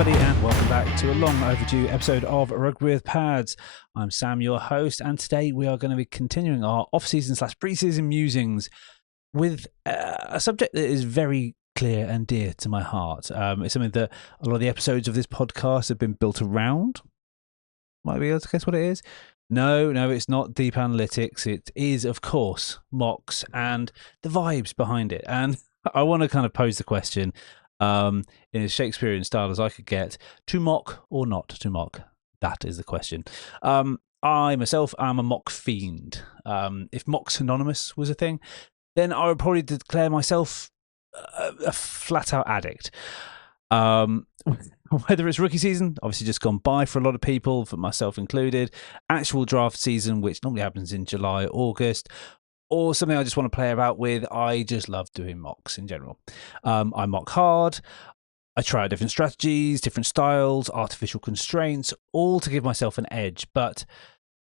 everybody, and welcome back to a long overdue episode of Rugby with Pads. I'm Sam, your host, and today we are going to be continuing our off-season / pre-season musings with a subject that is very clear and dear to my heart. It's something that a lot of the episodes of this podcast have been built around. Might be able to guess what it is? No, it's not deep analytics. It is, of course, mocks and the vibes behind it. And I want to kind of pose the question in as Shakespearean style as I could get: to mock or not to mock? That is the question. I myself am a mock fiend. If Mock Synonymous was a thing, then I would probably declare myself a flat-out addict. Whether it's rookie season, obviously just gone by for a lot of people, for myself included, actual draft season, which normally happens in July, August, or something I just want to play about with, I just love doing mocks in general. I mock hard. I try out different strategies, different styles, artificial constraints, all to give myself an edge. But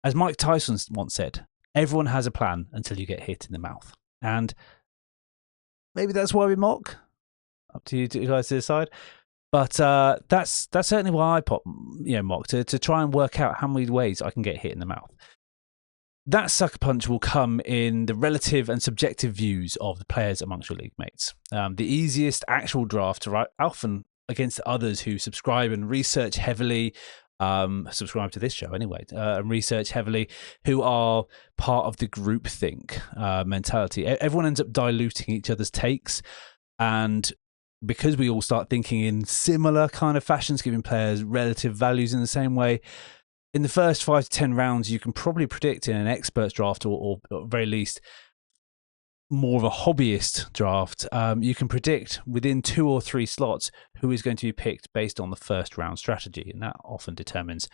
as Mike Tyson once said, everyone has a plan until you get hit in the mouth. And maybe that's why we mock. Up to you guys to decide. But that's certainly why I mock, to try and work out how many ways I can get hit in the mouth. That sucker punch will come in the relative and subjective views of the players amongst your league mates. The easiest actual draft to write, often against others who subscribe and research heavily, subscribe to this show anyway, and research heavily, who are part of the groupthink mentality. Everyone ends up diluting each other's takes, and because we all start thinking in similar kind of fashions, giving players relative values in the same way, in the first 5 to 10 rounds, you can probably predict in an experts draft, or at very least more of a hobbyist draft, you can predict within 2 or 3 slots who is going to be picked based on the first round strategy. And that often determines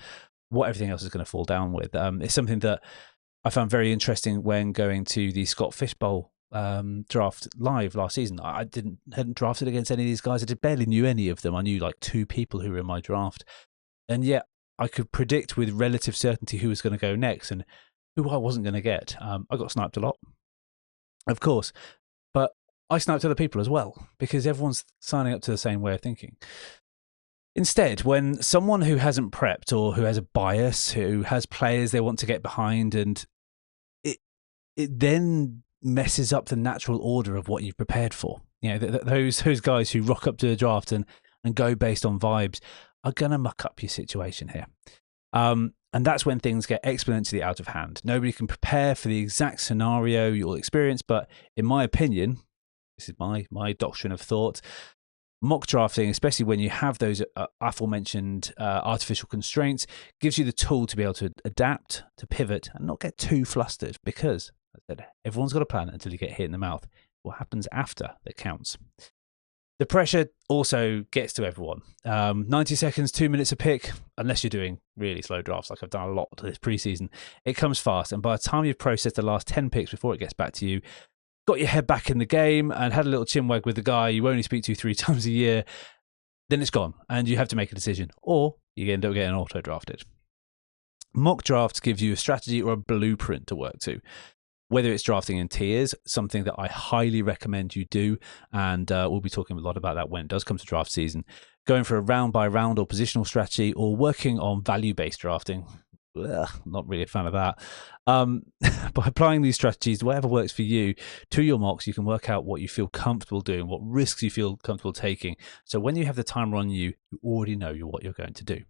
what everything else is going to fall down with. It's something that I found very interesting when going to the Scott Fishbowl draft live last season. I hadn't drafted against any of these guys. I barely knew any of them. I knew like 2 people who were in my draft, and yet I could predict with relative certainty who was going to go next and who I wasn't going to get. I got sniped a lot, of course, but I sniped other people as well because everyone's signing up to the same way of thinking. Instead, when someone who hasn't prepped or who has a bias, who has players they want to get behind, and it then messes up the natural order of what you've prepared for. You know, those guys who rock up to the draft and go based on vibes are going to muck up your situation here. And that's when things get exponentially out of hand. Nobody can prepare for the exact scenario you'll experience, but in my opinion, this is my doctrine of thought, mock drafting, especially when you have those aforementioned artificial constraints, gives you the tool to be able to adapt, to pivot, and not get too flustered, because as I said, everyone's got a plan until you get hit in the mouth. What happens after that counts. The pressure also gets to everyone. 90 seconds, 2 minutes a pick, unless you're doing really slow drafts like I've done a lot this preseason, it comes fast. And by the time you've processed the last 10 picks before it gets back to you, got your head back in the game and had a little chinwag with the guy you only speak to 3 times a year, then it's gone and you have to make a decision, or you end up getting auto-drafted. Mock drafts gives you a strategy or a blueprint to work to. Whether it's drafting in tiers, something that I highly recommend you do, and we'll be talking a lot about that when it does come to draft season, going for a round-by-round or positional strategy, or working on value-based drafting. Not really a fan of that. By applying these strategies, whatever works for you, to your mocks, you can work out what you feel comfortable doing, what risks you feel comfortable taking. So when you have the timer on you, you already know what you're going to do.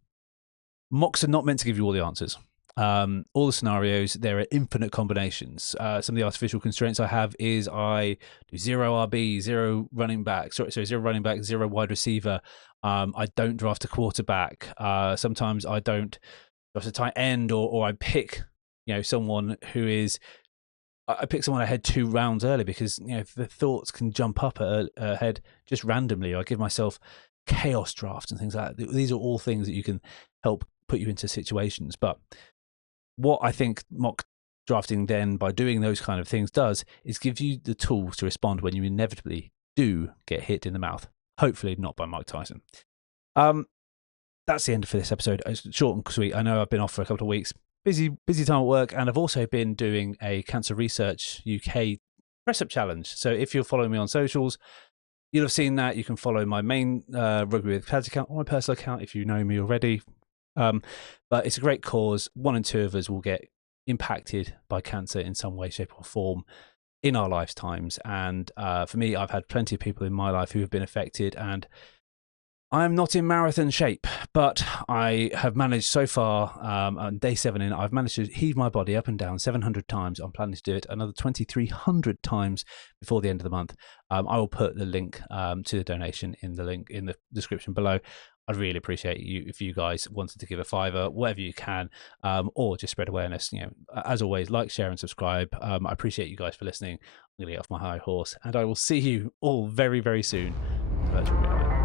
Mocks are not meant to give you all the answers. All the scenarios, there are infinite combinations. Some of the artificial constraints I have is I do 0 RB, 0 running back, 0 running back, 0 wide receiver. I don't draft a quarterback. Sometimes I don't draft a tight end, or I pick, someone who is, I pick someone ahead 2 rounds early because, the thoughts can jump up ahead just randomly. I give myself chaos drafts and things like that. These are all things that you can help put you into situations. But what I think mock drafting then, by doing those kind of things, does is give you the tools to respond when you inevitably do get hit in the mouth. Hopefully not by Mike Tyson. That's the end for this episode. It's short and sweet. I know I've been off for a couple of weeks. Busy time at work, and I've also been doing a Cancer Research UK press-up challenge. So if you're following me on socials, You'll have seen that. You can follow my main Rugby with Pads account or my personal account if you know me already. But it's a great cause. 1 in 2 of us will get impacted by cancer in some way, shape, or form in our lifetimes. And for me, I've had plenty of people in my life who have been affected, and I'm not in marathon shape, but I have managed so far, on day 7 in, I've managed to heave my body up and down 700 times. I'm planning to do it another 2,300 times before the end of the month. I will put the link to the donation in the description below. I'd really appreciate you if you guys wanted to give a $5, whatever you can, or just spread awareness. As always, like, share, and subscribe. I appreciate you guys for listening. I'm going to get off my high horse, and I will see you all very, very soon. Virtual Reality.